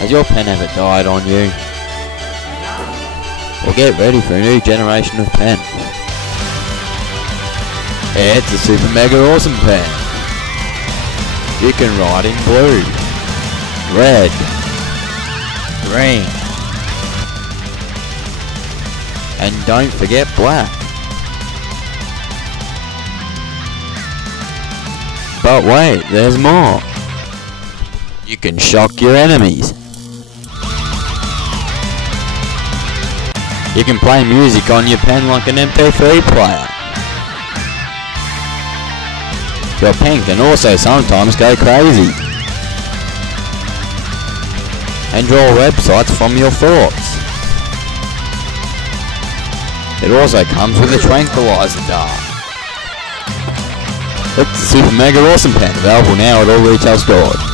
Has your pen ever died on you? Well, get ready for a new generation of pen. It's a super mega awesome pen. You can write in blue, red, green, and don't forget black. But wait, there's more. You can shock your enemies. You can play music on your pen like an MP3 player. Your pen can also sometimes go crazy and draw websites from your thoughts. It also comes with a tranquilizer dart. It's the Super Mega Awesome Pen, available now at all retail stores.